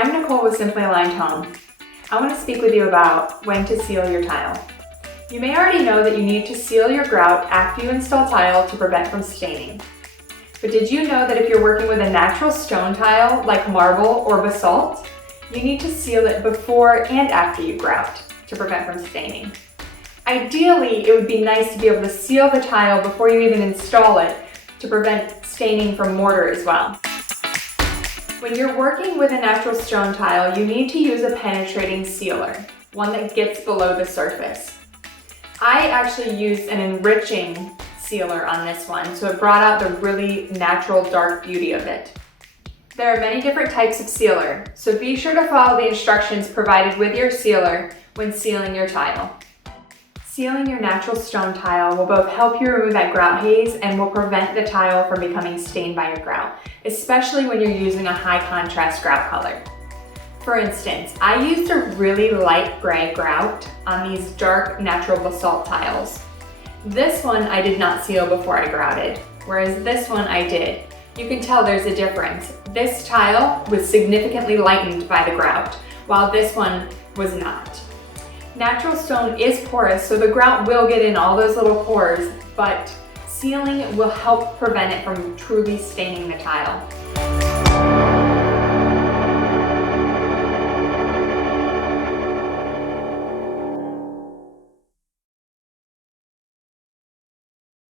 I'm Nicole with Simply Aligned Home. I want to speak with you about when to seal your tile. You may already know that you need to seal your grout after you install tile to prevent from staining. But did you know that if you're working with a natural stone tile like marble or basalt, you need to seal it before and after you grout to prevent from staining. Ideally, it would be nice to be able to seal the tile before you even install it to prevent staining from mortar as well. When you're working with a natural stone tile, you need to use a penetrating sealer, one that gets below the surface. I actually used an enriching sealer on this one, so it brought out the really natural dark beauty of it. There are many different types of sealer, so be sure to follow the instructions provided with your sealer when sealing your tile. Sealing your natural stone tile will both help you remove that grout haze and will prevent the tile from becoming stained by your grout, especially when you're using a high contrast grout color. For instance, I used a really light gray grout on these dark natural basalt tiles. This one I did not seal before I grouted, whereas this one I did. You can tell there's a difference. This tile was significantly lightened by the grout, while this one was not. Natural stone is porous, so the grout will get in all those little pores, but sealing will help prevent it from truly staining the tile.